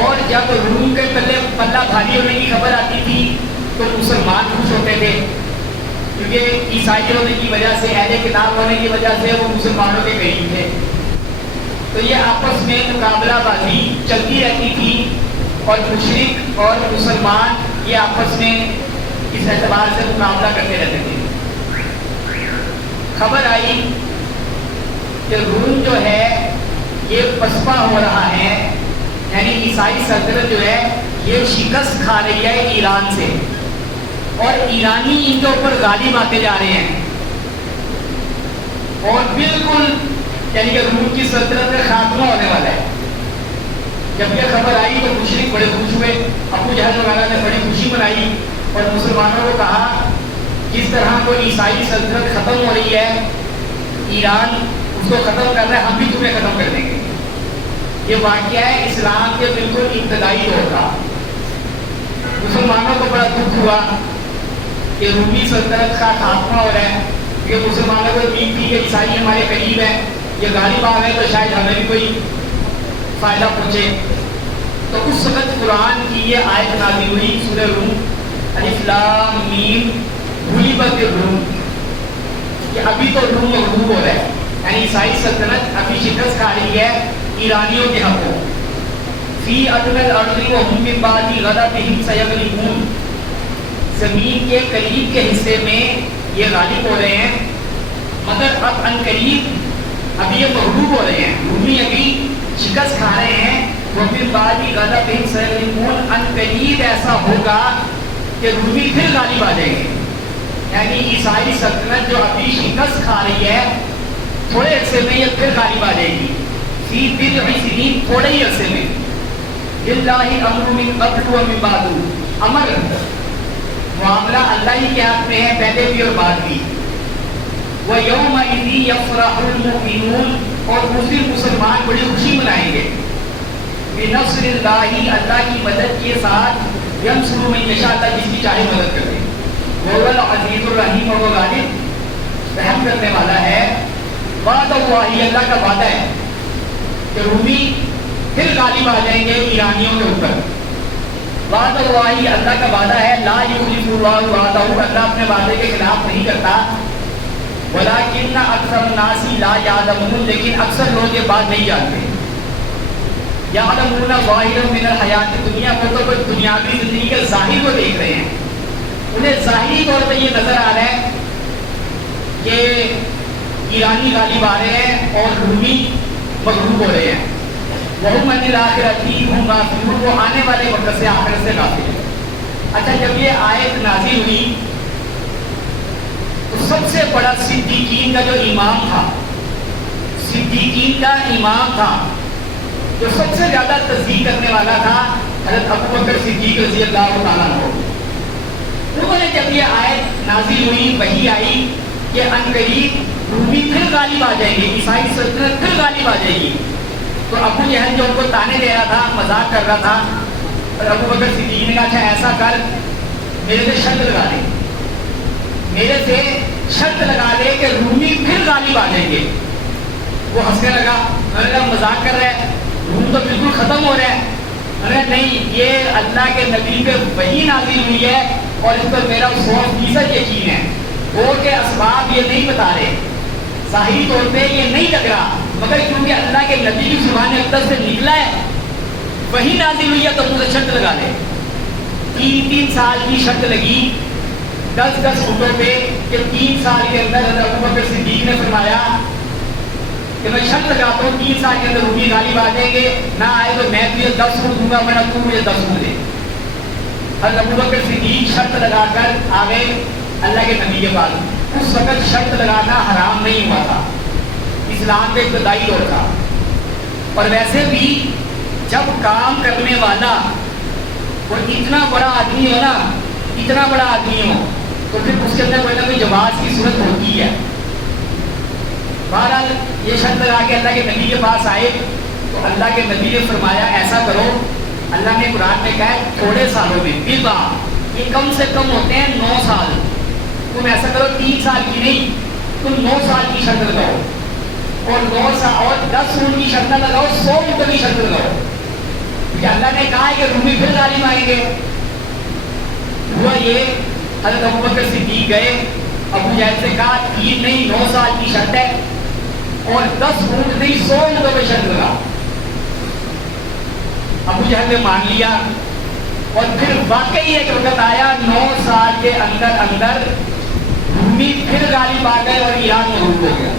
اور جب روم کے پلہ بھاری ہونے کی خبر آتی تھی تو مسلمان خوش ہوتے تھے، کیونکہ عیسائی ہونے کی وجہ سے، اہل کتاب ہونے کی وجہ سے وہ مسلمانوں کے قریب تھے، تو یہ آپس میں مقابلہ بازی چلتی رہتی تھی، اور مشرک اور مسلمان یہ آپس میں اس اعتبار سے مقابلہ کرتے رہتے تھے۔ خبر آئی کہ روم جو ہے یہ پسپا ہو رہا ہے، یعنی عیسائی سلطنت جو ہے یہ شکست کھا رہی ہے ایران سے، اور ایرانی ان کے اوپر غالب آتے جا رہے ہیں، اور بالکل یعنی کہ روم کی سلطنت کا خاتمہ ہونے والا ہے۔ جب یہ خبر آئی تو مشرک بڑے خوش ہوئے، ابو جہل وغیرہ نے بڑی خوشی منائی، اور مسلمانوں کو کہا جس طرح کو عیسائی سلطنت ختم ہو رہی ہے، ایران اس کو ختم کر رہا ہے، ہم بھی تمہیں ختم کر دیں گے۔ یہ واقعہ ہے اسلام کے بالکل ابتدائی دور کا۔ مسلمانوں کو بڑا دکھ ہوا کہ رومی سلطنت کا خاتمہ ہو رہا ہے، کہ مسلمانوں کو امید تھی کہ عیسائی ہمارے قریب ہے، یہ غالب آ گئے تو شاید ہمیں بھی کوئی فائدہ پہنچے۔ تو اس وقت قرآن کی یہ آیت نازل ہوئی، سورہ روم، الف لام میم غلبت الروم، کہ ابھی تو روم مغلوب ہو رہا ہے، یعنی عیسائی سلطنت ابھی شکست کھا رہی ہے ایرانیوں کے حقوں۔ فی ادنی الارض وهم من بعد غلبهم سیغلبون، زمین کے قریب کے حصے میں یہ غالب ہو رہے ہیں، مگر اب ان قریب ابھی یہ مغلوب ہو رہے ہیں، رومی ابھی شکست کھا رہے ہیں۔ وَمِن بَعْدِ غَلَبِهِمْ سَيَغْلِبُونَ، ان قریب ایسا ہوگا کہ رومی پھر غالب آ جائیں گے، یعنی عیسائی سلطنت جو ابھی شکست کھا رہی ہے تھوڑے عرصے میں یہ پھر غالب آ جائے گی۔ فی بضع سنین، تھوڑے ہی عرصے میں۔ للہ الامر من قبل ومن بعد، امر معاملہ اللہ ہی کے ہاتھ میں ہے، پہلے بھی اور بعد بھی۔ وَيَوْمَئِذٍ يَفْرَحُ الْمُؤْمِنُونَ، اور اس دن مسلمان بڑی خوشی منائیں گے۔ بِنَصْرِ اللَّهِ، اللہ کی مدد کے ساتھ، يَنْصُرُ مَن يَشَاءُ، اللہ جس کی چاہے مدد کرے۔ وَهُوَ الْعَزِيزُ الرَّحِيمُ، اور وہ غالب رحم کرنے والا ہے۔ وعد اللہ، اللہ کا وعدہ ہے کہ رومی پھر غالب آ جائیں گے ایرانیوں کے اوپر۔ وعد اللہ، اللہ کا وعدہ ہے، لا یخلف اللہ وعدہ، اللہ اپنے وعدے کے خلاف نہیں کرتا۔ ولکن اکثر الناس لا یعلمون، لیکن اکثر لوگ یہ بات نہیں جانتے۔ یعلمون ظاہرا من الحیات الدنیا، وہ تو دنیاوی زندگی کے ظاہر کو دیکھ رہے ہیں، انہیں ظاہری طور پہ یہ نظر آ رہا ہے کہ ایرانی غالب آ رہے ہیں اور رومی مغلوب ہو رہے ہیں۔ وَهُمْ عَنِ الْآخِرَةِ هُمْ غَافِلُونَ، وہ آنے والے وقت سے آخرت سے غافل ہیں۔ اچھا، جب یہ آیت نازل ہوئی تو سب سے بڑا صدیقین کا جو امام تھا، صدیقین کا امام تھا، جو سب سے زیادہ تصدیق کرنے والا تھا، حضرت ابو بکر صدیق رضی اللہ تعالیٰ عنہ، انہوں نے جب یہ آیت نازل ہوئی، وحی آئی کہ ان قریب رومی پھر غالب آ جائیں گے، عیسائی سلطنت پھر غالب آ جائے گی، تو ابو جہل جو ان کو تانے دے رہا تھا، مذاق کر رہا تھا، اور ابو بکر صدیق نے کہا اچھا ایسا کر، میرے سے شرط لگا دے، میرے سے شرط لگا دے کہ رومی پھر غالب آ جائیں گے۔ وہ ہنسنے لگا، میں نے کہا مذاق کر رہا ہے، روم تو بالکل ختم ہو رہا ہے۔ میں نے کہا نہیں، یہ اللہ کے نبی پہ وحی نازل ہوئی ہے اور اس پر میرا 100% یقین ہے، وہ کے اسباب یہ نہیں بتا رہے، ظاہری طور پہ یہ نہیں لگ رہا، مگر کیونکہ اللہ کے نبی کی زبان اقدس سے نکلا ہے، وہی نازل ہوئی ہے، تو مجھے شرط لگا دے۔ 3 سال کی شرط لگی 10 فٹوں پہ، کہ 3 سال کے اندر حضرت ابو بکر صدیق نے فرمایا کہ میں شرط لگاتا ہوں 3 سال کے اندر رومی غالب آ جائیں گے، نہ آئے تو میں تجھے 10 فٹ دوں گا، ورنہ تو مجھے 10 فٹ دے۔ حضرت ابو بکر صدیق شرط لگا کر آ گئے اللہ کے نبی کے پاس۔ اس وقت شرط لگانا حرام نہیں ہوا تھا، اسلام کے ابتدائی دور کا، اور ویسے بھی جب کام کرنے والا وہ اتنا بڑا آدمی ہو نا، اتنا بڑا آدمی ہو، تو پھر اس کے اندر کوئی نہ کوئی جواز کی صورت ہوتی ہے۔ بہرحال یہ شرط لگا کے اللہ کے نبی کے پاس آئے تو اللہ کے نبی نے فرمایا ایسا کرو، اللہ نے قرآن میں کہا ہے تھوڑے سالوں میں، بضع، یہ کم سے کم ہوتے ہیں 9 سال، تم ایسا کرو 3 سال کی نہیں، تم 9 سال کی شرط لگاؤ، اور 9 سال اور 10 اونٹ کی شرط نہ لگاؤ، 100 اونٹ کی شرط لگاؤ، کہ اللہ نے کہا ہے کہ رومی پھر غالب آئیں گے. ہوا یہ حضرت ابوبکر صدیق گئے, ابو جہل سے کہا 3 نہیں 9 سال کی شرط ہے, اور 10 اونٹ نہیں 100 اونٹوں پہ شرط لگا. ابو جہل نے مان لیا, اور پھر واقعی ایک وقت آیا 9 سال کے اندر اندر رومی پھر غالب آ گئے اور ایران مغلوب ہو گیا.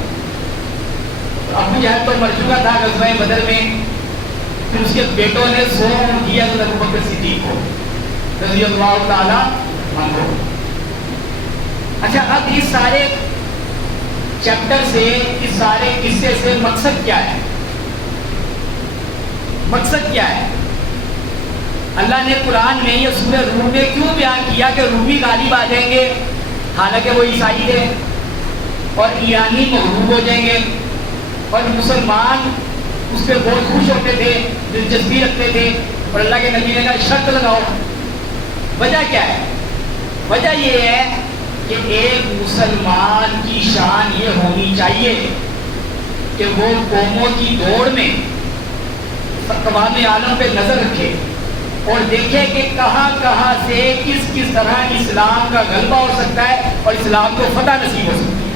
ابو جہل تو مر چکا تھا غزوہ بدر میں, پھر اس کے بیٹوں نے 100 اونٹ دیا حضرت ابوبکر صدیق کو رضی اللہ تعالیٰ عنہ. اچھا, اب اس سارے چیپٹر سے, اس سارے قصے سے مقصد کیا ہے؟ مقصد کیا ہے؟ اللہ نے قرآن میں یہ سورہ روم میں کیوں بیان کیا کہ رومی غالب آ جائیں گے, حالانکہ وہ عیسائی تھے, اور ایرانی مغلوب ہو جائیں گے, اور مسلمان اس پہ بہت خوش ہوتے تھے, دلچسپی رکھتے تھے, اور اللہ کے نبی نے کہا شرط لگاؤ. وجہ کیا ہے؟ وجہ یہ ہے کہ ایک مسلمان کی شان یہ ہونی چاہیے کہ وہ قوموں کی دوڑ میں تمام عالم پہ نظر رکھے اور دیکھے کہ کہاں کہاں سے کس کس طرح اسلام کا غلبہ ہو سکتا ہے اور اسلام کو فتح نصیب ہو سکتی ہے.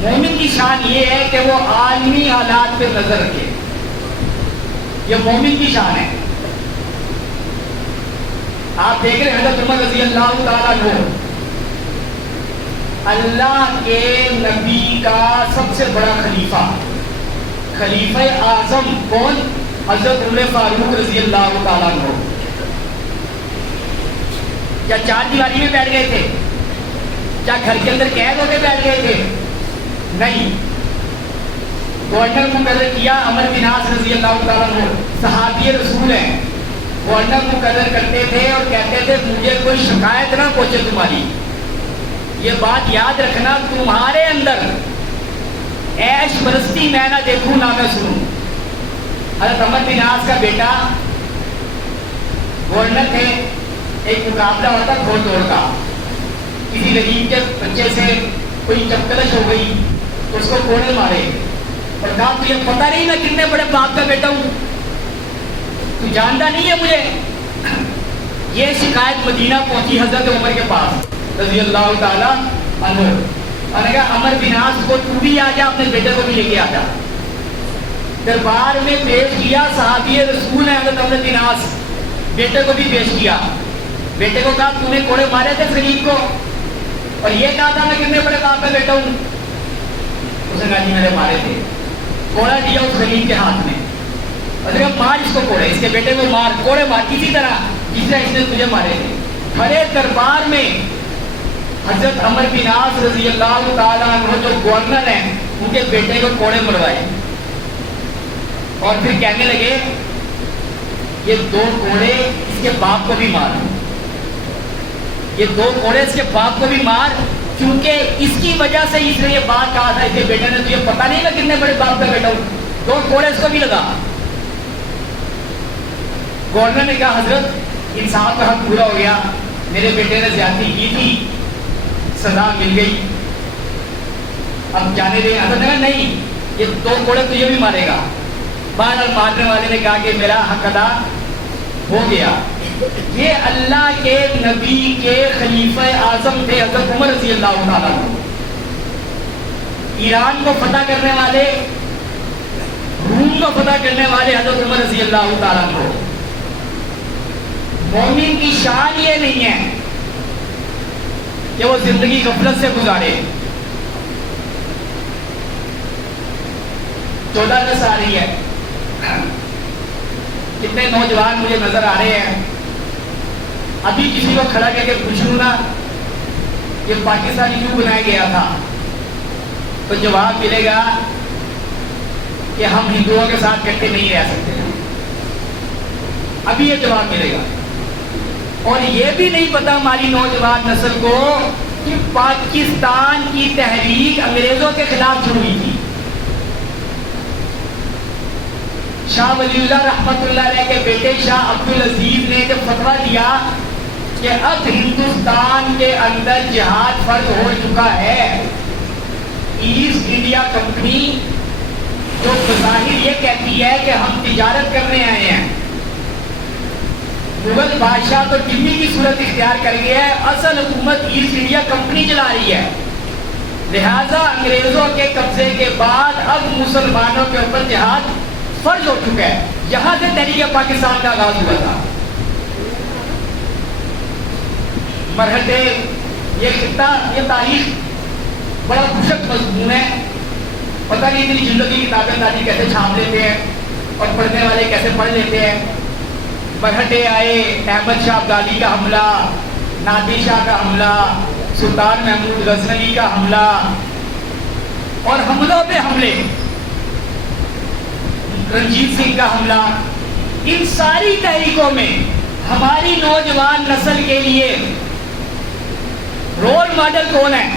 مومن کی شان یہ ہے کہ وہ عالمی حالات پہ نظر رکھے, یہ مومن کی شان ہے. آپ دیکھ رہے ہیں حضرت عمر رضی اللہ تعالیٰ عنہ, اللہ کے نبی کا سب سے بڑا خلیفہ, خلیفہ اعظم کون؟ حضرت عمر فاروق رضی اللہ تعالیٰ عنہ. کیا 4 دیواری میں بیٹھ گئے تھے؟ کیا گھر کے اندر قید ہو کے بیٹھ گئے تھے؟ نہیں. گورنر مقرر کیا عمر بن عاص رضی اللہ تعالیٰ عنہ, صحابی رسول ہیں. گورنر مقرر کرتے تھے اور کہتے تھے مجھے کوئی شکایت نہ پہنچے تمہاری. یہ بات یاد رکھنا, تمہارے اندر عیش پرستی میں نہ دیکھوں نہ میں سنوں. حضرت عمر بن عاص کا بیٹا گورنر تھے, ایک مقابلہ ہوتا گھوڑ دوڑ کا, کسی غریب کے بچے سے کوئی چپکلش ہو گئی تو اس کو کوڑے مارے اور کہا تجھے پتہ نہیں میں کتنے بڑے باپ کا بیٹا ہوں, تو جانتا نہیں ہے مجھے. یہ شکایت مدینہ پہنچی حضرت عمر کے پاس رضی اللہ تعالیٰ عنہ. اور نے کہا عمر بن عاص کو تو بھی آ جا, اپنے بیٹے کو بھی لے کے آ جا. دربار میں پیش کیا, صحابی رسول ہیں حضرت عمر بن عاص, بیٹے کو بھی پیش کیا. بیٹے کو کہا تو نے کوڑے مارے تھے غریب کو, اور یہ کہا تھا میں کتنے بڑے باپ کا بیٹا ہوں. اس نے کہا جی میں نے مارے تھے. کوڑا دیا اس غریب کے ہاتھ میں, اور کہا مار اس کو کوڑے, اس کے بیٹے کو مار, کوڑے مار کسی طرح جس طرح اس نے تجھے مارے تھے. کھڑے دربار میں حضرت عمر بن عاص رضی اللہ تعالیٰ عنہ جو گورنر ہیں ان کے بیٹے کو کوڑے مروائے, اور پھر کہنے لگے یہ 2 کوڑے اس کے باپ کو بھی مار, یہ 2 کوڑے اس کے باپ کو بھی مار, کیونکہ اس کی وجہ سے اس نے یہ بات کہا تھا اس کے بیٹے نے تجھے پتہ نہیں میں کتنے بڑے باپ کا بیٹا ہوں, 2 کوڑے اس کو بھی لگا. گورنر نے کہا حضرت انصاف کا حق پورا ہو گیا, میرے بیٹے نے زیادتی کی تھی, سزا مل گئی, اب جانے دیں. حضرت نے کہا نہیں, یہ 2 کوڑے تجھے بھی مارے گا. بہرحال مارنے والے نے کہا کہ میرا حق ادا ہو گیا. یہ اللہ کے نبی کے خلیفہ اعظم تھے حضرت عمر رضی اللہ تعالیٰ عنہ. ایران کو فتح کرنے والے, روم کو فتح کرنے والے حضرت عمر رضی اللہ تعالیٰ عنہ. مومن کی شان یہ نہیں ہے کہ وہ زندگی غفلت سے گزارے. 14 اگست آ رہی ہے, کتنے نوجوان مجھے نظر آ رہے ہیں. ابھی کسی کو کھڑا کر کے پوچھوں نا کہ پاکستان کیوں بنایا گیا تھا, تو جواب ملے گا کہ ہم ہندوؤں کے ساتھ اکٹھے نہیں رہ سکتے. ابھی یہ جواب ملے گا. اور یہ بھی نہیں پتا ہماری نوجوان نسل کو کہ پاکستان کی تحریک انگریزوں کے خلاف شروع ہوئی تھی. شاہ ولی اللہ رحمۃ اللہ علیہ کے بیٹے شاہ عبدالعزیز نے جب فتویٰ دیا کہ اب ہندوستان کے اندر جہاد فرض ہو چکا ہے, ایسٹ انڈیا کمپنی جو بظاہر یہ کہتی ہے کہ ہم تجارت کرنے آئے ہیں. مغل بادشاہ تو ٹمی کی صورت اختیار کر گیا ہے, اصل حکومت ایسٹ انڈیا کمپنی چلا رہی ہے. لہذا انگریزوں کے قبضے کے بعد اب مسلمانوں کے اوپر جہاد فرض ہو چکا ہے. یہاں سے تحریک پاکستان کا آغاز ہوا تھا. مرحلے یہ خطہ, یہ تاریخ بڑا خوشک مضمون ہے. پتہ نہیں اتنی جلدی کی کتابیں تاریخ کیسے چھاپ لیتے ہیں اور پڑھنے والے کیسے پڑھ لیتے ہیں. مرحلے آئے, احمد شاہ ابدالی کا حملہ, نادر شاہ کا حملہ, سلطان محمود غزنوی کا حملہ اور حملوں پہ حملے, رنجیت سنگھ کا حملہ. ان ساری تحریکوں میں ہماری نوجوان نسل کے لیے رول ماڈل کون ہے؟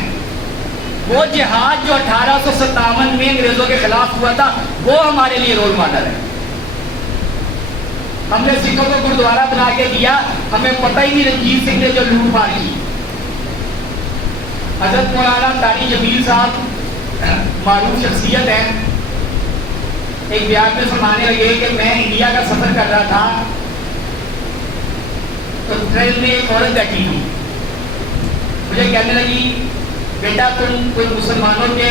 وہ جہاد جو 1857 میں انگریزوں کے خلاف ہوا تھا, وہ ہمارے لیے رول ماڈل ہے. ہم نے سکھوں کو گردوارہ بنا کے دیا, ہمیں پتہ ہی نہیں رنجیت سنگھ نے جو لوٹ مار کی. حضرت مولانا طاری جمیل صاحب معروف شخصیت ہیں, ایک بیان میں فرمانے لگے کہ میں انڈیا کا سفر کر رہا تھا تو ٹرین میں ایک عورت بیٹھی تھی. مجھے کہنے لگی, بیٹا تم کوئی مسلمانوں کے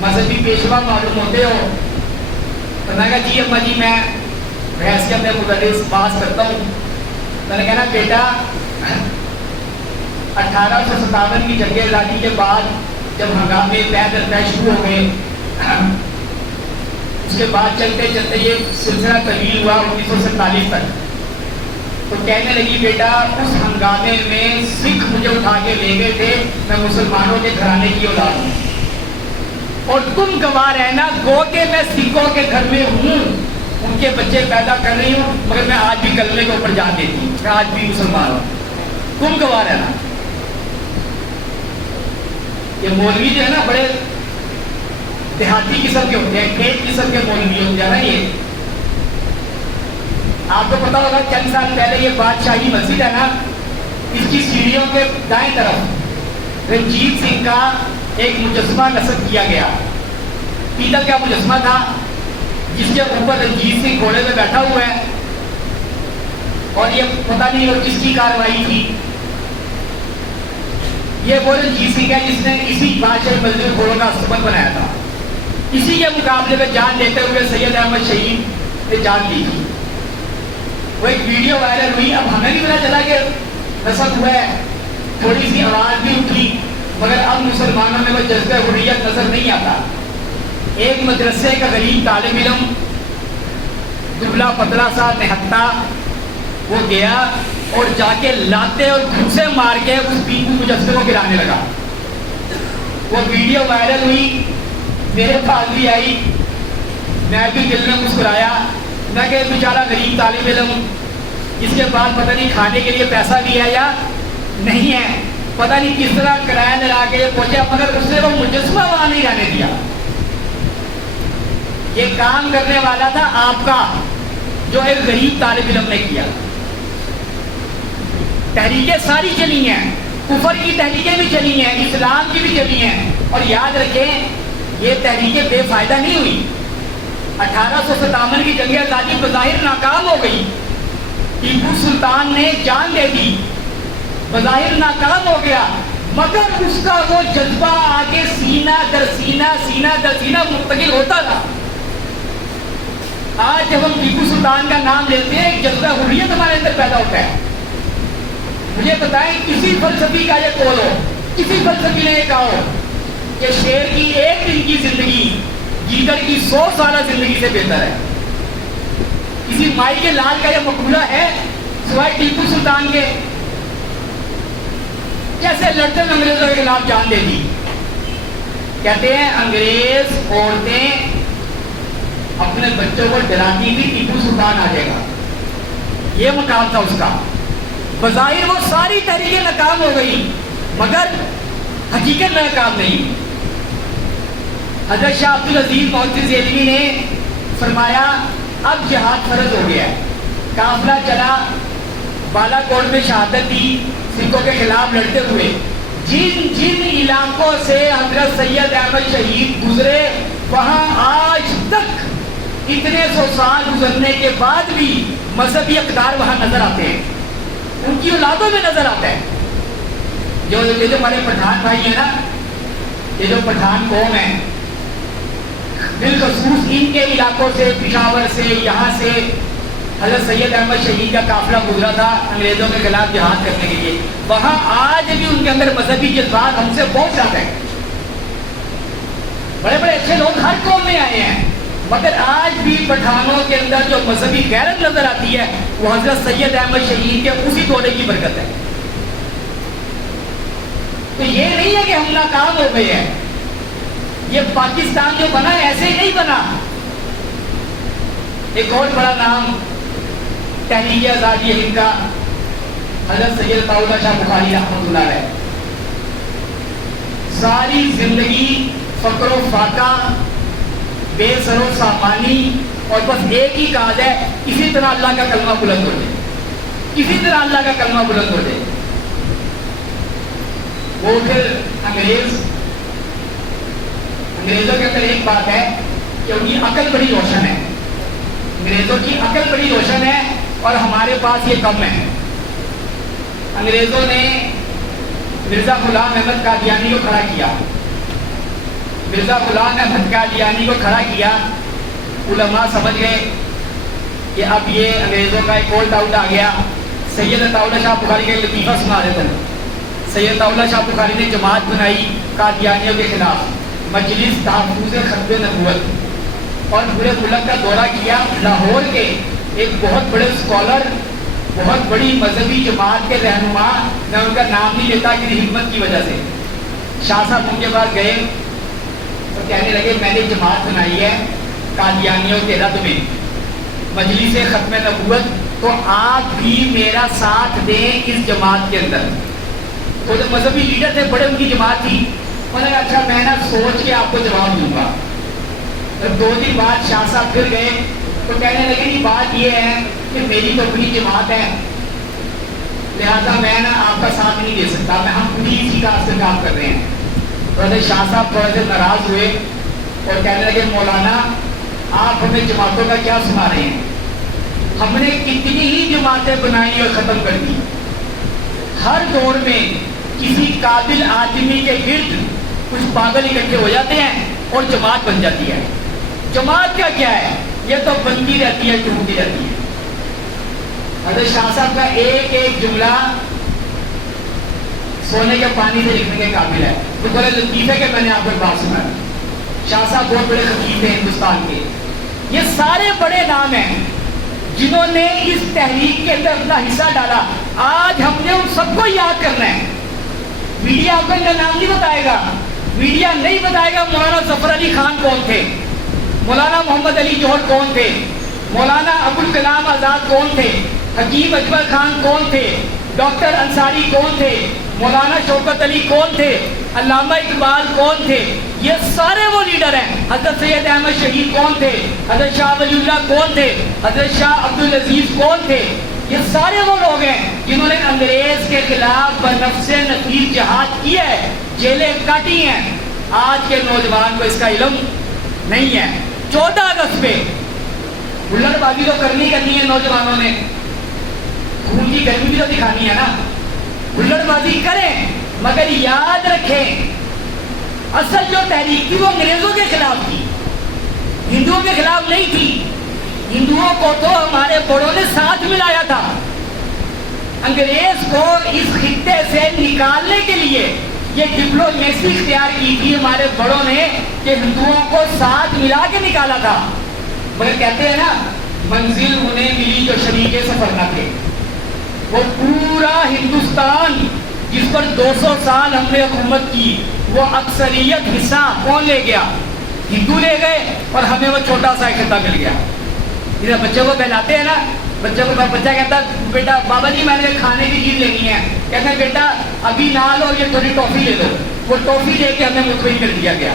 مذہبی پیشوا معلوم ہوتے ہو؟ تو میں نے کہا جی اماں جی, میں حیثیت میں مدرس پاس کرتا ہوں. میں نے کہا بیٹا 1857 کی جنگ آزادی کے بعد جب ہنگامے پیدل طے شروع ہو گئے, اس کے بعد چلتے چلتے یہ سلسلہ طویل ہوا 1947 تک. تو کہنے لگی بیٹا اس ہنگامے میں سکھ مجھے اٹھا کے لے گئے تھے, میں مسلمانوں کے گھرانے کی اولاد ہوں اور تم گواہ رہنا گو کہ میں سکھوں کے گھر میں ہوں, ان کے بچے پیدا کر رہی ہوں, مگر میں آج بھی کلمے کے اوپر جان دیتی ہوں, میں آج بھی مسلمان ہوں, تم گواہ رہنا. یہ مولوی جو ہے نا بڑے دیہاتی قسم کے ہوتے ہیں, کھیت قسم کے مولوی ہوتے ہیں نا. یہ آپ کو پتا ہوگا چند سال پہلے یہ بادشاہی مسجد ہے نا, اس کی سیڑھیوں کے دائیں طرف رنجیت سنگھ کا ایک مجسمہ نصب کیا گیا. پیتل کا مجسمہ تھا جس کے اوپر رنجیت سنگھ گھوڑے میں بیٹھا ہوا ہے, اور یہ پتہ نہیں وہ کس کی کارروائی تھی. یہ وہ رنجیت سنگھ ہے جس نے اسی بادشاہی مسجد میں گھوڑوں کا استقبال بنایا تھا. اسی کے مقابلے میں جان دیتے ہوئے سید احمد شہید نے جان دی تھی. وہ ایک ویڈیو وائرل ہوئی, اب ہمیں بھی پتا چلا کہ نصب ہوا ہے, تھوڑی سی آواز بھی اٹھی, مگر اب مسلمانوں میں وہ جذبہ حریت نظر نہیں آتا. ایک مدرسے کا غریب طالب علم دبلا پتلا سا نہتا, وہ گیا اور جا کے لاتے اور گھوسے مار کے اس پیپو مجسمے کو گرانے لگا. وہ ویڈیو وائرل ہوئی, میرے پاس بھی آئی, میں بھی دل میں مسکرایا. میں کہ بیچارہ غریب طالب علم, اس کے بعد پتہ نہیں کھانے کے لیے پیسہ بھی ہے یا نہیں ہے, پتہ نہیں کس طرح کرایہ دلا کے پہنچا, مگر اس نے وہ مجسمہ وہاں نہیں جانے دیا. یہ کام کرنے والا تھا آپ کا, جو ایک غریب طالب علم نے کیا. تحریکیں ساری چلی ہیں, کفر کی تحریکیں بھی چلی ہیں, اسلام کی بھی چلی ہیں, اور یاد رکھیں یہ تحریکیں بے فائدہ نہیں ہوئی. 1857 کی جنگ آزادی بظاہر ناکام ہو گئی, ٹیپو سلطان نے جان دے دی, بظاہر ناکام ہو گیا, مگر اس کا وہ جذبہ آگے سینہ در سینہ سینہ در سینہ منتقل ہوتا تھا. آج جب ہم ٹیپو سلطان کا نام لیتے ہیں, ایک جذبہ حریت ہمارے اندر پیدا ہوتا ہے. مجھے بتائیں کسی فلسفی کا یہ قول ہو, کسی فلسفی نے یہ کہا ہو کہ شیر کی ایک دن کی زندگی گیدڑ کی 100 سالہ زندگی سے بہتر ہے. کسی مائی کے لال کا یہ مقولہ ہے سوائے ٹیپو سلطان کے؟ جیسے لڑتے میں انگریزوں کے خلاف جان دے دی. کہتے ہیں انگریز عورتیں اپنے بچوں کو ڈراتی تھی, ٹیپو سلطان آ جائے گا, یہ مقام تھا اس کا. بظاہر وہ ساری تحریکیں ناکام ہو گئی, مگر حقیقت میں ناکام نہیں. حضرت شاہ عبدالعزیز محدث دہلوی نے فرمایا اب جہاد فرض ہو گیا ہے. قافلہ چلا, بالا کوٹ میں شہادت دی سکھوں کے خلاف لڑتے ہوئے. جن جن علاقوں سے حضرت سید احمد شہید گزرے وہاں آج تک اتنے سو سال گزرنے کے بعد بھی مذہبی اقدار وہاں نظر آتے ہیں، ان کی اولادوں میں نظر آتا ہے۔ جو ہمارے پٹھان بھائی ہیں نا، یہ جو پٹھان قوم ہے، بالخصوص ان کے علاقوں سے، پشاور سے، یہاں سے حضرت سید احمد شہید کا قافلہ گزرا تھا انگریزوں کے خلاف جہاد کرنے کے لیے، وہاں آج بھی ان کے اندر مذہبی جذبات ہم سے بہت زیادہ ہیں۔ بڑے بڑے اچھے لوگ ہر قوم میں آئے ہیں، مگر آج بھی پٹھانوں کے اندر جو مذہبی غیرت نظر آتی ہے وہ حضرت سید احمد شہید کے اسی دورے کی برکت ہے۔ تو یہ نہیں ہے کہ ہم ناکام ہو گئے ہیں، یہ پاکستان جو بنا ہے ایسے ہی نہیں بنا۔ ایک اور بڑا نام تحریک آزادی ہند کا حضرت سید عطا اللہ شاہ بخاری رحمۃ اللہ علیہ، ساری زندگی فقر و فاقہ، بے سر و سامانی، اور بس ایک ہی کاج ہے، اسی طرح اللہ کا کلمہ بلند ہو جائے، اسی طرح اللہ کا کلمہ بلند ہو جائے۔ وہ پھر انگریزوں کے اندر ایک بات ہے کہ ان کی عقل بڑی روشن ہے، انگریزوں کی عقل بڑی روشن ہے اور ہمارے پاس یہ کم ہے۔ انگریزوں نے مرزا غلام احمد قادیانی کو کھڑا کیا، مرزا غلام احمد قادیانی کو کھڑا کیا، علماء سمجھ گئے کہ اب یہ انگریزوں کا ایک اور ڈاؤٹ آ گیا۔ سید عطا اللہ شاہ بخاری کا لطیفہ سنا دیتا ہوں۔ سید عطا اللہ شاہ بخاری نے جماعت بنائی قادیانیوں کے خلاف، مجلس تحفظ ختم نبوت، اور پورے ملک کا دورہ کیا۔ لاہور کے ایک بہت بڑے اسکالر، بہت بڑی مذہبی جماعت کے رہنما، میں ان کا نام نہیں لیتا کہ حکمت کی وجہ سے، شاہ صاحب ان کے پاس گئے اور کہنے لگے میں نے جماعت بنائی ہے قادیانیوں کے رد میں، مجلس ختم نبوت، تو آپ بھی میرا ساتھ دیں اس جماعت کے اندر۔ تو جو مذہبی لیڈر تھے، بڑے ان کی جماعت تھی، انہوں نے کہا اچھا میں نا سوچ کے آپ کو جواب دوں گا۔ جب 2 دن بعد شاہ صاحب پھر گئے تو کہنے لگے کہ بات یہ ہے کہ میری تو اپنی جماعت ہے، لہذا میں نا آپ کا ساتھ نہیں دے سکتا، ہم خود ہی اسی کا سے کام کر رہے ہیں۔ تو حضرت شاہ صاحب تھوڑے سے ناراض ہوئے اور کہنے لگے مولانا آپ ہمیں جماعتوں کا کیا سنا رہے ہیں؟ ہم نے کتنی ہی جماعتیں بنائی اور ختم کر دی، ہر دور میں کسی قابل آدمی کے گرد کچھ پاگل اکٹھے ہو جاتے ہیں اور جماعت بن جاتی ہے۔ جماعت کا کیا ہے؟ یہ تو بنتی رہتی ہے، ٹوٹتی رہتی ہے۔ حضرت شاہ صاحب کا ایک ایک جملہ سونے کے پانی سے لکھنے کے قابل ہے۔ تو بڑے لطیفے کہ میں نے آپ کو بات سنا ہے، شاہ صاحب بہت بڑے خطیب ہیں ہندوستان کے، یہ سارے بڑے نام ہیں جنہوں نے اس تحریک کے اندر اپنا حصہ ڈالا۔ آج ہم نے ان سب کو یاد کرنا ہے۔ میڈیا آپ کو ان کا نام نہیں بتائے گا، میڈیا نہیں بتائے گا مولانا ظفر علی خان کون تھے، مولانا محمد علی جوہر کون تھے، مولانا ابوالکلام آزاد کون تھے، حکیم اجمل خان کون تھے، ڈاکٹر انصاری کون تھے، مولانا شوکت علی کون تھے، علامہ اقبال کون تھے، یہ سارے وہ لیڈر ہیں۔ حضرت سید احمد شہید کون تھے، حضرت شاہ ولی اللہ کون تھے، حضرت شاہ عبدالعزیز کون تھے، یہ سارے وہ لوگ ہیں جنہوں نے انگریز کے خلاف بنفس نفیر جہاد کیا ہے، جیلیں کاٹی ہیں۔ آج کے نوجوان کو اس کا علم نہیں ہے۔ 14 اگست پہ ہلڑ بازی تو کرنی ہے نوجوانوں نے، خون کی گرمی بھی تو دکھانی ہے نا، ہلڑ بازی کریں، مگر یاد رکھیں اصل جو تحریک تھی وہ انگریزوں کے خلاف تھی، ہندوؤں کے خلاف نہیں تھی۔ ہندوؤں کو تو ہمارے بڑوں نے ساتھ ملایا تھا، انگریز کو اس خطے سے نکالنے کے لیے یہ ڈپلومیسی اختیار کی تھی ہمارے بڑوں نے کہ ہندوؤں کو ساتھ ملا کے نکالا تھا۔ مگر کہتے ہیں نا منزل انہیں ملی جو شریک سفر نہ تھے۔ وہ پورا ہندوستان جس پر 200 سال ہم نے حکومت کی، وہ اکثریت حصہ کون لے گیا؟ ہندو لے گئے، اور ہمیں وہ چھوٹا سا خطہ مل گیا۔ ادھر بچوں کو بہلاتے ہیں نا، بچہ کہتا ہے بیٹا بابا جی میں نے کھانے کی چیز لینی ہے، کہتے ہیں بیٹا ابھی نہ لو، یہ تھوڑی ٹافی لے لو، وہ ٹافی لے کے ہمیں مطمئن کر دیا گیا۔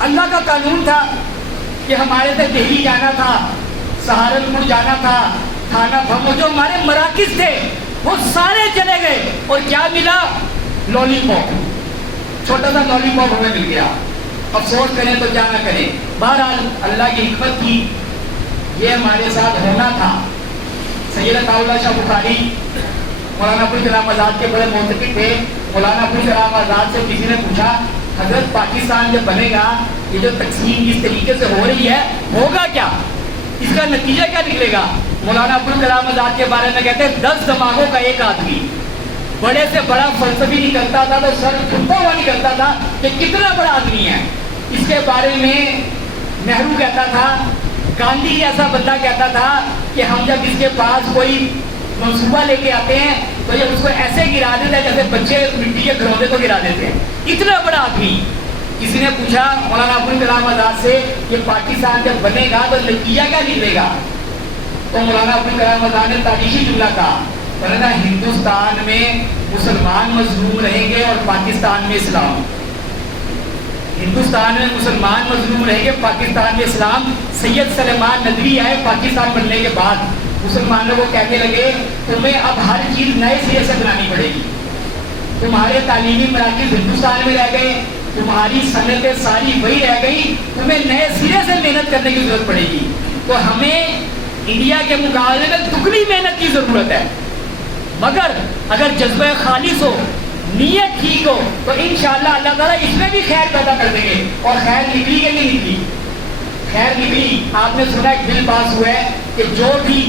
اللہ کا قانون تھا کہ ہمارے سے دہلی جانا تھا، سہارنپور جانا تھا، تھانہ بھمو، جو ہمارے مراکز تھے وہ سارے چلے گئے، اور کیا ملا؟ لالی پاپ، چھوٹا سا لالی پاپ ہمیں مل گیا۔ افسوس کریں تو کیا نہ کریں. بہرحال اللہ کی حکمت تھی، یہ ہمارے ساتھ ہونا تھا. سید عطا اللہ شاہ بخاری مولانا ابوالکلام آزاد کے بڑے معتقد تھے. مولانا ابوالکلام آزاد سے کسی نے پوچھا حضرت پاکستان جب بنے گا یہ جو تقسیم اس طریقے سے ہو رہی ہے ہوگا کیا، اس کا نتیجہ کیا نکلے گا؟ مولانا ابوالکلام آزاد کے بارے میں کہتے ہیں 10 دماغوں کا ایک آدمی. بڑے سے بڑا فلسفی نکلتا تھا تو سر جھکتا ہوا نکلتا تھا کہ کتنا بڑا آدمی ہے. اس کے بارے میں نہرو کہتا تھا، گاندھی ایسا بندہ کہتا تھا کہ ہم جب اس کے پاس کوئی منصوبہ لے کے آتے ہیں تو یہ اس کو ایسے گرا دیتے ہیں جیسے بچے مٹی کے گھروندے کو گرا دیتے ہیں. اتنا بڑا آدمی. کسی نے پوچھا مولانا ابوالکلام آزاد سے کہ پاکستان جب بنے گا تو نتیجہ کیا نکلے گا؟ تو مولانا ابوالکلام آزاد نے تاریخی جملہ کہا، ورنہ ہندوستان میں مسلمان مظلوم رہیں گے اور پاکستان میں اسلام. ہندوستان میں مسلمان مظلوم رہیں گے، پاکستان میں اسلام. سید سلیمان ندوی آئے پاکستان بننے کے بعد، مسلمانوں کو کہنے لگے تمہیں اب ہر چیز نئے سرے سے بنانی پڑے گی. تمہارے تعلیمی مراکز ہندوستان میں رہ گئے، تمہاری صنعتیں ساری وہی رہ گئی، تمہیں نئے سرے سے محنت کرنے کی ضرورت پڑے گی. تو ہمیں انڈیا کے مقابلے میں دگنی محنت کی ضرورت ہے. مگر اگر جذبہ خالص ہو، نیت ٹھیک ہو تو انشاءاللہ اللہ تعالیٰ اس میں بھی خیر پیدا کر دیں گے. اور خیر نکلی کہ نہیں نکلی؟ خیر نکلی. آپ نے سنا ایک بل پاس ہوا ہے کہ جو بھی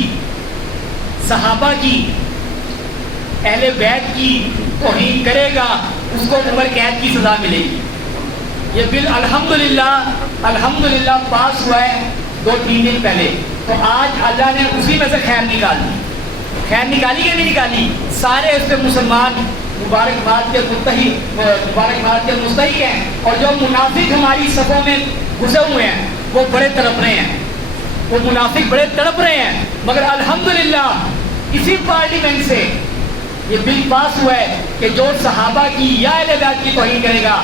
صحابہ کی، اہل بیت کی توہین کرے گا اس کو عمر قید کی سزا ملے گی. یہ بل الحمدللہ پاس ہوا ہے 2-3 دن پہلے. تو آج اللہ نے اسی میں سے خیر نکال دی. خیر نکالی کہ نہیں نکالی؟ سارے اس پہ مسلمان مبارکباد کے مستحق ہیں. اور جو منافق ہماری صفوں میں گھسے ہوئے ہیں وہ بڑے تڑپ رہے ہیں، وہ منافق بڑے تڑپ رہے ہیں. مگر الحمدللہ اسی پارلیمنٹ سے یہ بل پاس ہوا ہے کہ جو صحابہ کی یا اہل بیت کی توہین کرے گا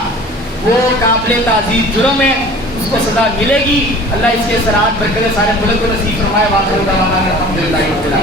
وہ قابل تعزیر جرم ہے، اس کو سزا ملے گی. اللہ اس کے اثرات برکت سارے ملک کو نصیب فرمائے. الحمدللہ.